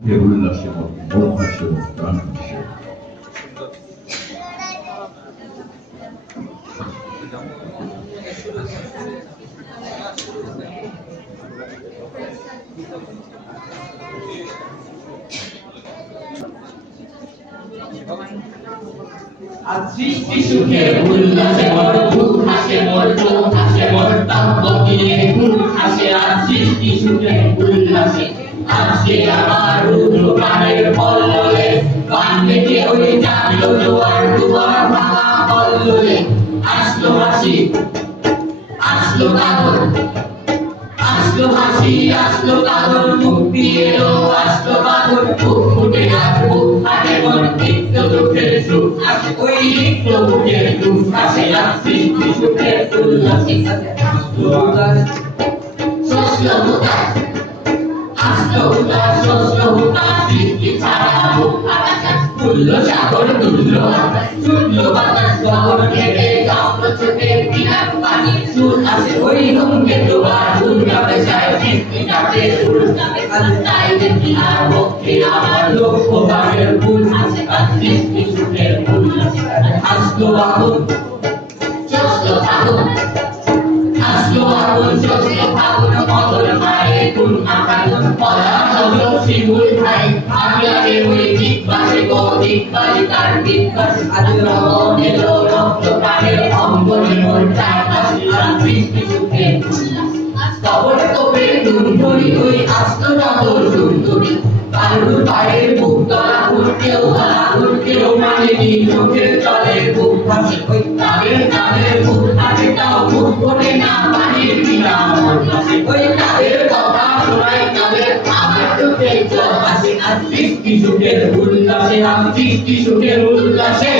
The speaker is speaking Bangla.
উল্লাসে অভ্যাসে প্রাণ হাসে। আজ সৃষ্টি সুখে উল্লাসে মোর বুক হাসে মোর চোখ হাসে মোর তাব্য দিয়ে ফুল হাসে। আজ সৃষ্টি সুখে উল্লাসে আজকে আমার রুদ্র প্রাণের পল্লবে গান থেকে ওই জাগলো জোয়ার দুয়ার ভাঙা পল্লবে। আসলো হাসি আসলো কাগর আসলো হাসি আসলো কাগর মুক্তি এলো আসলো কাগর বুক ফুটে আজ বুক ফাটে মোর নিত্য দুঃখের সুখ আসে ওই নিত্য দুঃখের দুঃখ আসে। আজ সৃষ্টি সুখের উল্লাসে আসলো উদাস শস্য উদাস আসলো উদাস শস্য উদাস সৃষ্টি ছাড়া বুক ফাটা তুল্য সাগর তুল্য তুল্য বাতাস শহর থেকে কাম্য চোখে বিরাট পানি সুর আসে ওই রঙে তোমার দুর্গা পেশায় সৃষ্টি কাটে সুর নামে কান্তায় দেখি আর ভক্তি আমার লক্ষ্য বাগের ফুল আসে। আর সৃষ্টি সুখের ফুল আসলো আগুন শস্য ফাগুন আসলো আগুন শস্য ফাগুন মধুর মায়ের ফুল আকাগুন পলা শব্দ শিমুল খাই আগলাকে ওই দিকপাশে গো দিকপাশে তার দিকপাশে আজরা এলো রক্ত প্রাণের অঙ্গনে মোর চারপাশে। আর সৃষ্টি সুখের কবর কবে দুর্ধরি ওই আস্ত নগর সুন্দরী কারুর পায়ের বুক তলা উঠকেও গলা উঠকেও মানেনি চোখের চলে বুক ভাসে ওই তাদের তাদের বুক হাতে তাও বুক ফোটে না পানির বিনা মন ভাসে ওই তাদের কথা শোনাই তাদের আমার চোখে জল আসে। আর সৃষ্টি সুখের উল্লাসে আর সৃষ্টি সুখের উল্লাসে।